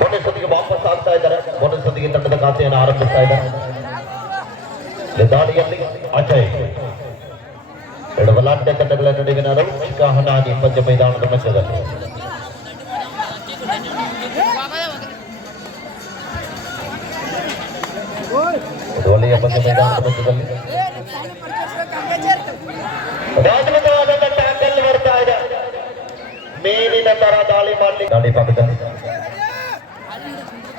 ಮೊನ್ನೆ ಸುದ್ದಿಗೆ ವಾಪಸ್ ಆಗ್ತಾ ಇದ್ದಾರೆ. ಮೊನ್ನೆ ಸುದ್ದಿಗೆ ತಂಡದ ಖಾತೆಯನ್ನು ಆರಂಭಿಸ್ತಾ ಇದ್ದಾರೆ. ದಾಳಿಯಲ್ಲಿ ಅಜಯ್. ಎರಡು ಬಲಾಢ್ಯ ತಂಡಗಳ ನಡುವಿನ ರೌಚಿಕ ಹಣಾನಿ ಪಂಚ ಮೈದಾನದ ಮಧ್ಯದಲ್ಲಿ. ಒಳ್ಳೆಯ ಪಂಚ ಮೈದಾನದ ಮಧ್ಯದಲ್ಲಿ. ಅದ್ಭುತವಾದಂತ ಟ್ಯಾಕಲ್ ಬರ್ತಾ ಇದೆ. ಮೇಲಿನ ತರ ದಾಳಿ ಮಾಡಲಿ ದಾಳಿ ಭಾಗದಲ್ಲಿ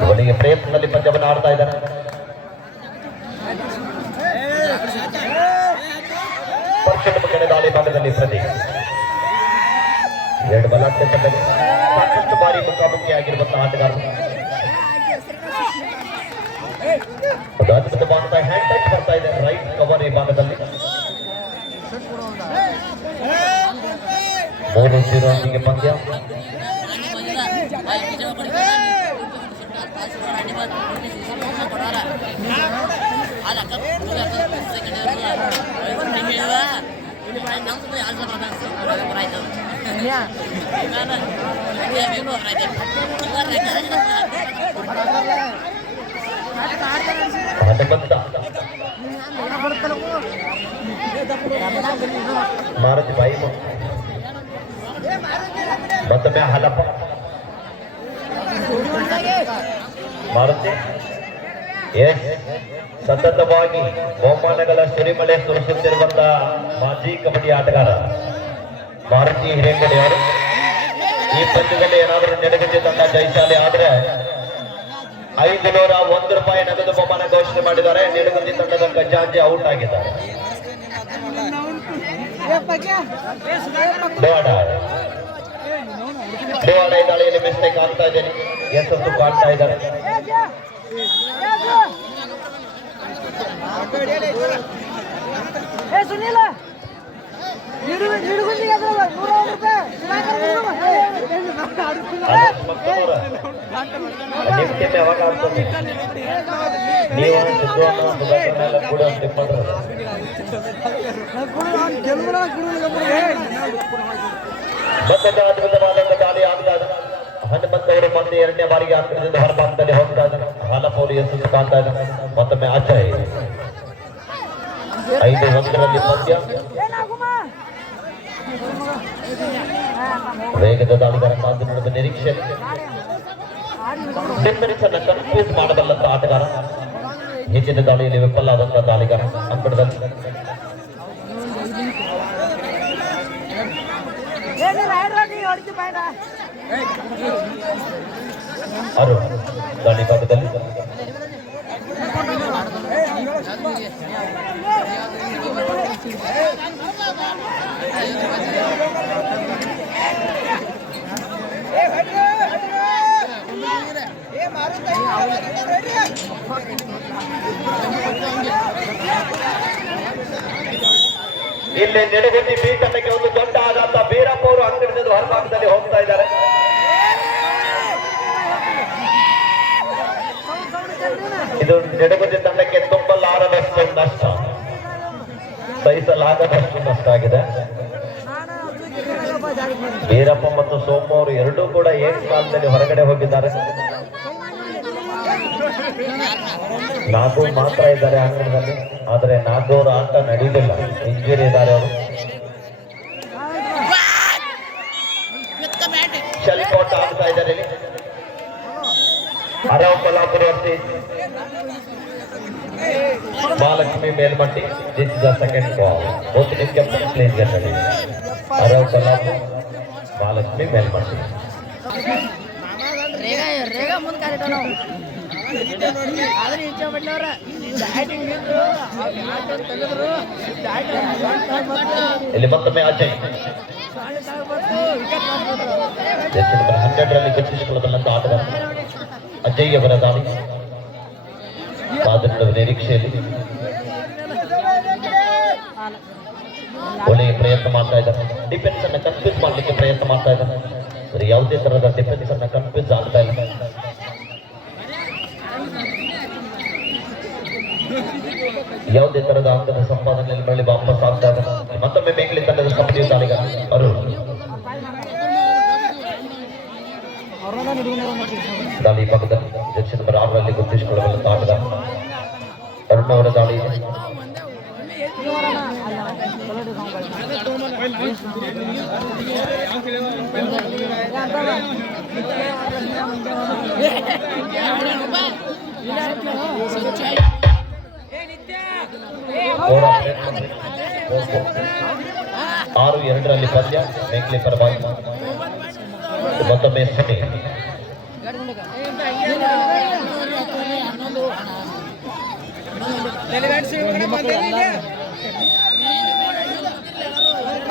ಅವನಿಗೆ ಪ್ರಯತ್ನದಲ್ಲಿ ಪಂದ್ಯವನ್ನು ಆಡ್ತಾ ಇದ್ದಾನೆ ಪಕ್ಷದ ಕಡೆ ದಾಳಿ ಭಾಗದಲ್ಲಿ ಪ್ರದೀಪ್ ಎರಡು ಬಲಾಢ್ಯ ತಂಡಗಳು ಸಾಕಷ್ಟು ಬಾರಿ ಮುಖಾಮುಖಿಯಾಗಿರುವಂತಹ ಆಟಗಾರರು ಒಂದು ಅದ್ಭುತವಾದಂತಹ ಹ್ಯಾಂಡ್ ಟಚ್ ಬರ್ತಾ ಇದೆ ರೈಟ್ ಕವರ್ ಈ ಭಾಗದಲ್ಲಿ. ಮೂರು ಜೀರೋ ಹಂಗೆ ಪಂದ್ಯ. ಹನುಮಂತ ಮಾರುತಿ ಬಾಯಿ ಮತ್ತೊಮ್ಮೆ ಎಸ್ ಸತತವಾಗಿ ಬಹುಮಾನಗಳ ಸುರಿಮಳೆ ಸುರಿಸುತ್ತಿರುವಂತಹ ಮಾಜಿ ಕಬಡ್ಡಿ ಆಟಗಾರ ಮಾರುತಿ ಹಿರೇಕಡೆ ಅವರು. ಈ ಪಂದ್ಯದಲ್ಲಿ ಏನಾದರೂ ನೆಡಗಟ್ಟಿ ತಂದ ಜಯಶಾಲಿ ಆದ್ರೆ ಐದು ನೂರ ಒಂದು ರೂಪಾಯಿ ನಗದು ಬಹುಮಾನ ಘೋಷಣೆ ಮಾಡಿದ್ದಾರೆ. ನಿಡಗುಂದಿ ತಂಡದ ಗಜಾಂಜಿ ಔಟ್ ಆಗಿದ್ದಾರೆ. ಈ ದಾಳಿಯಲ್ಲಿ ಮಿಸ್ಟೇಕ್ ಆಗ್ತಾ ಇದ್ದೇನೆ ಯಶಸ್ಸು ಕಾಣ್ತಾ ಇದ್ದಾರೆ. ಏ ಸುನೀಲ ನಿಡು ನಿಡುಗುಂದಿಗೆ ಅದ್ರಲ್ಲ ನೂರ ಒಂದು ರೂಪಾಯಿ ಅದು ಮತ್ತೊಬ್ಬರು. ನಿಮ್ ಟೀಮ್ ಯಾವಾಗ ನೀವು ಕೂಡ ಮಾಡೋದು. ಮತ್ತೊಂದು ಅದ್ಭುತವಾದಂತ ದಾಳಿ ಆಗ್ತಾ ಇದೆ ಹನುಮಂತ ಅವರು ಮತ್ತೆ ಎರಡನೇ ಬಾರಿಗೆ ಆಕ್ರಮಣದಿಂದ ಹೊರಭಾಗದಲ್ಲಿ ಹೋಗ್ತಾ ಇದ್ದಾರೆ ಹಾಲಪೌರಿ ಯಶಸ್ಸು ಕಾಣ್ತಾ ಇದ್ದಾರೆ ಮತ್ತೊಮ್ಮೆ ಅಜಯ್ ಐದು ಒಂದರಲ್ಲಿ ಪಂದ್ಯ ವೇಗದ ದಾಳಿಗಾರ ಕಾದು ನೋಡುವ ನಿರೀಕ್ಷೆ ಡಿಫೆನ್ಸನ್ನ ಕನ್ಫ್ಯೂಸ್ ಮಾಡಬಲ್ಲಂತ ಆಟಗಾರ ಹೆಚ್ಚಿನ ದಾಳಿಯಲ್ಲಿ ವಿಫಲ ಆದಂತ ದಾಳಿಗಾರ ಅಂಕಣದಲ್ಲಿ ಹೊಡಿತು ಬಾಯ್ಡ ಅರುಣ್ ದಾಳಿ ಭಾಗದಲ್ಲಿ ಇಲ್ಲಿ ನೆಡಗುಂದಿ ಬಿ ತಂಡಕ್ಕೆ ಒಂದು ದೊಡ್ಡ ಆಘಾತ ಅವರು ಹೊರಭಾಗದಲ್ಲಿ ಹೋಗ್ತಾ ಇದ್ದಾರೆ. ಇದು ನೆಡಗುಂದಿ ತಂಡಕ್ಕೆ ತುಂಬಲಾರದಷ್ಟು ನಷ್ಟ. ಸಹಿಸಲಾಗದಷ್ಟು ನಷ್ಟ ಆಗಿದೆ. ವೀರಪ್ಪ ಮತ್ತು ಸೋಮವರು ಎರಡೂ ಕೂಡ ಏಕಕಾಲದಲ್ಲಿ ಹೊರಗಡೆ ಹೋಗಿದ್ದಾರೆ. ನಾಗೂರ್ ಮಾತ್ರ ಇದ್ದಾರೆ ಅಂಗಣದಲ್ಲಿ ಆದರೆ ನಾಗೂರ್ ಆಟ ನಡೆಯಲಿಲ್ಲ ಇಂಜುರಿ ಇದ್ದಾರೆ ಅವರು. ಶಲ್ಕೋಟ ಆಗ್ತಾ ಇದ್ದಾರೆ ಅರವ್ ಅಂತಿ versus Mahalakshmi Melmatti. This the second ball team captain plays get ready Arav Kolhapur Mahalakshmi Melmatti. ರೇಗಾ ರೇಗಾ ಮುಂದೆ ನಾವು ಆದ್ರೆ ಇಚ್ಛೆ ಬಿಟ್ಟವ್ರ ಬ್ಯಾಟಿಂಗ್ ನಿಂತರು ಬ್ಯಾಟ್ ತೆಗೆದ್ರು ಇಲ್ಲಿ ಮತ್ತೊಮ್ಮೆ ಅಜಯ್ ಹನ್ನೆರಡರಲ್ಲಿ ಗುರುತಿಸಿಕೊಳ್ಳಬಲ್ಲಂತ ಆಟಗಾರ ಅಜಯ್ ಅವರ ದಾಳಿ. ಮಾದರಿಡುವ ನಿರೀಕ್ಷೆಯಲ್ಲಿ ಒಳ್ಳೆಯ ಪ್ರಯತ್ನ ಮಾಡ್ತಾ ಇದ್ದಾರೆ. ಡಿಫೆನ್ಸ್ ಅನ್ನು ಕನ್ಫ್ಯೂಸ್ ಮಾಡ್ಲಿಕ್ಕೆ ಪ್ರಯತ್ನ ಮಾಡ್ತಾ ಇದ್ದಾರೆ. ಯಾವುದೇ ತರಹದ ಡಿಫೆನ್ಸ್ ಅನ್ನು ಕನ್ಫ್ಯೂಸ್ ಆಗ್ತಾ ಇಲ್ಲ. ಯಾವುದೇ ತರದ ಅಂಕದ ಸಂಪಾದನೆಯಲ್ಲಿ ಮರಳಿ ವಾಪಸ್ ಆಗ್ತಾ ಇದೆ ಮತ್ತೊಮ್ಮೆ ಮೇಘಲಿ ತಂಡದ ಸಂಪತ್ತಿಯ ದಾಳಿಗ ಅರುಣ್ ದಾಳಿ ಪಕ್ಕದ ಜರ್ಸಿ ನಂಬರ್ ಆರರಲ್ಲಿ ಗುರುತಿಸಿಕೊಳ್ಳಬಲ್ಲ ತಾಟದ ಅರುಣ್ ಅವರ ದಾಳಿ ಇದೆ ಹೋರಾ ಪ್ರಯತ್ನ. ಆರು ಎರಡರಲ್ಲಿ ಪಂದ್ಯ ಮೇಘಲಿ ಪರವಾಗಿ ಮತ್ತೊಮ್ಮೆ ಸುನಿ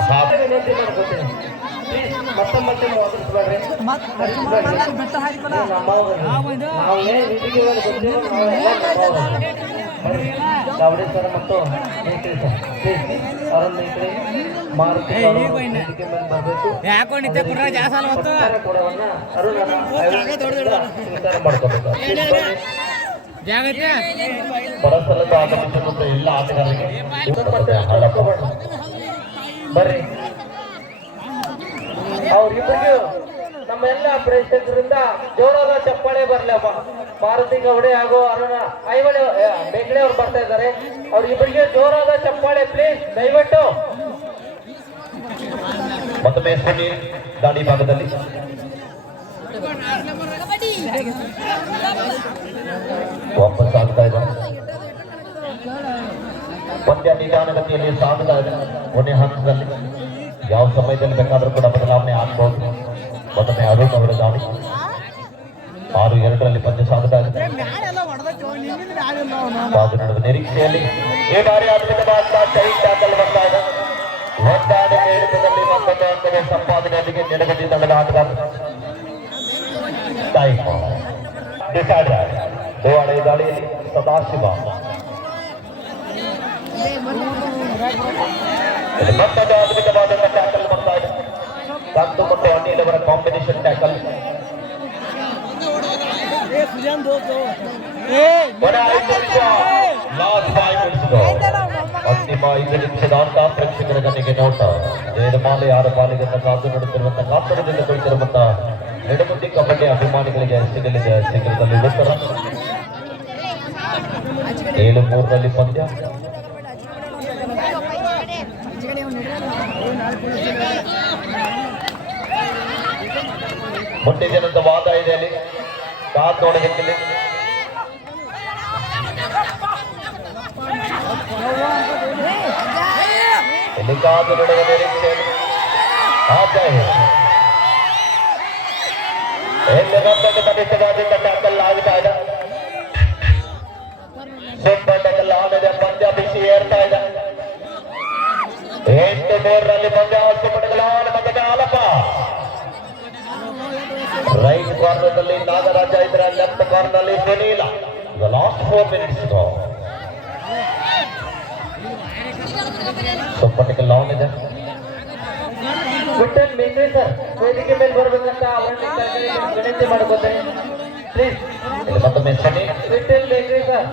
ಸಾಕು. ಸರ್ ಮತ್ತು ಸರ್ ಪ್ಲೀಸ್ ಅರುಣ್ ಮೇಕಳಿ ಮಾರುತಿ ಬರಬೇಕು ಕೊಡವನ್ನ ಸ್ವೀಕಾರ ಮಾಡ್ಕೋಬೇಕು ಪರಸ್ಪರದ ಆಗಮಿಸಿದಂತ ಎಲ್ಲ ಆಟಗಾರರಿಗೆ ಬರ್ರಿ ಅವ್ರಿಬ್ಬರಿಗೂ ನಮ್ಮೆಲ್ಲ ಪ್ರೇಕ್ಷಕರಿಂದ ಜೋರಾದ ಚಪ್ಪಾಳೆ ಬರ್ಲಪ್ಪ ಭಾರತಿ ಗೌಡೆ ಹಾಗೂ ಅರುಣ, ಐವಳೆ ಬೆಂಗಳೆ ಅವ್ರು ಬರ್ತಾ ಇದ್ದಾರೆ. ಅವ್ರಿಬ್ಬರಿಗೆ ಜೋರಾದ ಚಪ್ಪಾಳೆ ಪ್ಲೀಸ್ ದಯವಿಟ್ಟು. ಮತ್ತೊಮ್ಮೆ ದಾಳಿ ಭಾಗದಲ್ಲಿ. ವಾಪಸ್ ಆಗ್ತಾ ಇದೆ. ಪಂದ್ಯ ನಿಧಾನಗತಿಯಲ್ಲಿ ಸಾಗ್ತಾ ಇದೆ. ಕೊನೆ ಹಂತದಲ್ಲಿ ಯಾವ ಸಮಯದಲ್ಲಿ ಬೇಕಾದರೂ ಕೂಡ ಬದಲಾವಣೆ ಆಗ್ಬಹುದು ಮತ್ತೊಮ್ಮೆ ಅರುಣ್ ಅವರ ದಾಳಿ ಆರು ಎರಡರಲ್ಲಿ ಪಂದ್ಯ ಸಾಗ್ತಾ ಇದೆ ಕಾದು ನಡೆದ ನಿರೀಕ್ಷೆಯಲ್ಲಿ ಈ ಬಾರಿ ಅದ್ಭುತವಾದ ಟೈಟ್ ಟ್ಯಾಕಲ್ ಬರ್ತಾ ಇದೆ ಒಟ್ಟಾರೆ ಹಿಡಿತದಲ್ಲಿ ಮತ್ತೊಂದು ಅಂಕದ ಸಂಪಾದನೆಯೊಂದಿಗೆ ನೆಲಗಟ್ಟಿ ತಂಡದ ಆಟಗಾರ ಟೈಮ್ ಡಿಸೈಡ್ ಗೋವಾಡ ಈ ದಾಳಿಯಲ್ಲಿ ಸದಾಶಿವ ಇಲ್ಲಿ ಮತ್ತೊಂದು ಅದ್ಭುತವಾದಂಥ ಟ್ಯಾಕಲ್ ಬರ್ತಾ ಇದೆ ಕಂದು ಮತ್ತು ಅನಿಲ್ ಅವರ ಕಾಂಬಿನೇಷನ್ ಟ್ಯಾಕಲ್ ಕೊನೆ ಐದು ನಿಮಿಷ ಲಾಸ್ಟ್ ಫೈವ್ ಮಿನಿಟ್ಸ್ಗಳು ಅಂತಿಮ ಐದು ನಿಮಿಷದ ಆಟ ಪ್ರೇಕ್ಷಕರ ಕಣ್ಣಿಗೆ ನೋಟ ಜಯಮಾಲೆ ಆರು ಪಾಲಿಗೆಂದ ಕಾದು ನೋಡುತ್ತಿರುವಂತ ಕಾತರದಿಂದ ಕುಳಿತಿರುವಂತ ನೆಡಮುಂದಿ ಕಬಡ್ಡಿ ಅಭಿಮಾನಿಗಳಿಗೆ ಸಿಗಲಿದೆ ಶೀಘ್ರದಲ್ಲಿ ಉತ್ತರ ಏಳು ಮೂರರಲ್ಲಿ ಪಂದ್ಯ ಮುಂದೆ ಜನದ ವಾದ ಇದೆ ಅಲ್ಲಿ ಕಾದ್ ನೋಡಬೇಕಿಲ್ಲಿ ಇಲ್ಲಿ ಕಾದು ನೋಡುವ ನಿರೀಕ್ಷೆ ಆದಾಯ ಎಲ್ಲಿ ರದ್ದಕ್ಕೆ ಕನಿಷ್ಠವಾದಿಂದ ಟ್ಯಾಕಲ್ ಆಗ್ತಾ ಇದೆ ನಾಗರಾಜ ಇದ್ರೆ left ಕಾರ್ನರ್ನಲ್ಲಿ Sunila the last four minutes go tackle on ಇದೆ. ಗುಟ್ಟನ್ ಮೇಕಳಿ ಸರ್ ವೇದಿಕೆ ಮೇಲೆ ಬರಬೇಕಂತ ಅವರನ್ನ ವಿನಂತಿ ಮಾಡ್ಕೋತೇನೆ ಪ್ಲೀಸ್ ಇಲ್ಲಿ ಮತ್ತೊಮ್ಮೆ ಸನಿ. ವಿಠಲ್ ಬೇಕ್ರಿ ಸರ್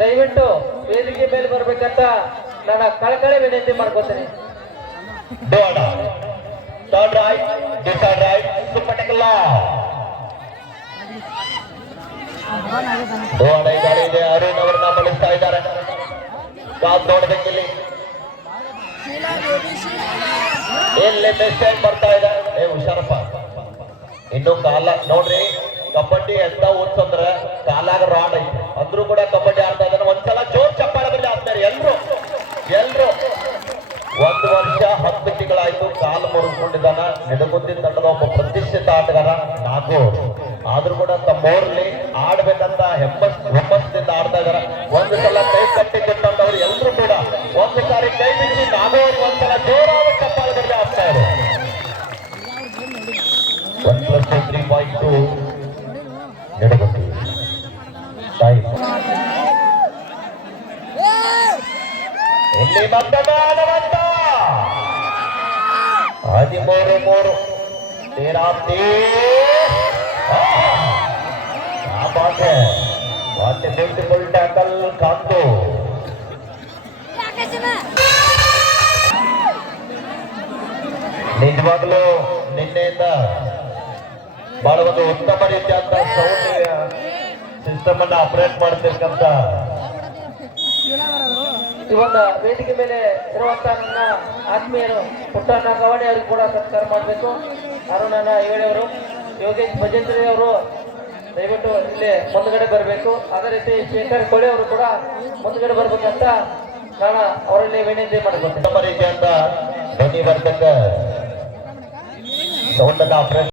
ದಯವಿಟ್ಟು ವೇದಿಕೆ ಮೇಲೆ ಬರ್ಬೇಕಂತ ನನ್ನ ಕಳಕಳಿ ವಿನಂತಿ ಮಾಡ್ಕೋತೇನೆ ಡೋಡ third right decide right super tackle ಡೋಡ ಇದ್ದಾರೆ ಇದೆ ಅರುಣ್ ಅವರನ್ನ ಬಳಸ್ತಾ ಇದ್ದಾರೆ. ಕಾದ್ ನೋಡ್ಬೇಕಿಲ್ಲಿ ಇಲ್ಲಿ. ಮಿಸ್ಟೇಕ್ ಬರ್ತಾ ಇದೆ. ಏ, ಹುಷಾರಪ್ಪ. ಇನ್ನು ಕಾಲ, ನೋಡ್ರಿ, ಕಬಡ್ಡಿ ಎಂತ ಓದ್ಸಂದ್ರ ಕಾಲಾಗ ರಾಡ್ ಐತಿ. ಅಂದ್ರೂ ಕೂಡ ಕಬಡ್ಡಿ ಆಡ್ತಾ ಇದ್ದಾನೆ. ಒಂದ್ಸಲ ಜೋರ್ ಚಪ್ಪಾಳೆ ಆಡ್ತಾರೆ ಆಗ್ತಾರೆ ಎಲ್ರು ಎಲ್ರು. ಒಂದು ವರ್ಷ ಹತ್ತು ತಿಂಗಳಾಯ್ತು, ಕಾಲು ಮುರಿದುಕೊಂಡಿದ್ದಾನ ನಿಡಗುಂದಿ ತಂಡದ ಒಬ್ಬ ಪ್ರತಿಷ್ಠಿತ ಆಟಗಾರ ನಾಗೂರ್. ಆದ್ರೂ ಕೂಡ ತಮ್ಮವ್ರಲ್ಲಿ ಆಡ್ಬೇಕಂತ ಹೆಮ್ಮಸ್, ಹುಮ್ಮಸ್ಸಿನಿಂದ ಆಡ್ತಾ ಇದಾರ ಒಂದು ಸಲ ಕೈ ಕಟ್ಟಿ ಕೊಟ್ಟಂತವ್ರು ಎಲ್ರು ಕೂಡ ಒಂದು ಸಾರಿ ಕೈ ಬಿಚ್ಚಿ ನಾನು ಅವ್ರಿಗೆ ಒಂದ್ಸಲ ಜೋರಾದ ಕಪ್ಪಾಳದಲ್ಲಿ ಆಗ್ತಾ ಇದೆ one plus two three point two ಎಡಗಟ್ಟು time ಇಲ್ಲಿ ಮತದಾನವಂತ ಹದಿಮೂರು ಮೂರು. ತೀರಾ ತೀರ ಮಾತೆ ಮಾತೆ ನಿಂತುಕೊಂಡಾಗಲ್ ಕಾಂತು. ನಿಜವಾಗ್ಲೂ ನಿನ್ನೆಯಿಂದ ಬಹಳ ಒಂದು ಉತ್ತಮ ರೀತಿಯಾದ ಸೌಂಡ್ ಸಿಸ್ಟಮ್ ಅನ್ನ ಆಪರೇಟ್ ಮಾಡ್ತಿರ್ಕಂತ. ಇವತ್ತ ವೇದಿಕೆ ಮೇಲೆ ಇರುವಂತ ನನ್ನ ಆತ್ಮೀಯರು ಪುಟ್ಟಣ್ಣ ಕವಣೆ ಅವ್ರಿಗೆ ಕೂಡ ಸತ್ಕಾರ ಮಾಡಬೇಕು. ಅರುಣನ ಏಳೆಯವರು ಯೋಗೇಶ್ ಭಜಂತ್ರಿ ಅವರು ದಯವಿಟ್ಟು ಇಲ್ಲಿ ಮುಂದ್ಗಡೆ ಬರಬೇಕು. ಅದೇ ರೀತಿ ಶೇಖರ್ ಕೋಳಿ ಅವರು ಕೂಡ ಮುಂದ್ಗಡೆ ಬರ್ಬೇಕಂತ ನಾನು ಅವರಲ್ಲಿ ವಿನಂತಿ ಸೌಂಡ್ ಅನ್ನ ಆಪರೇಟ್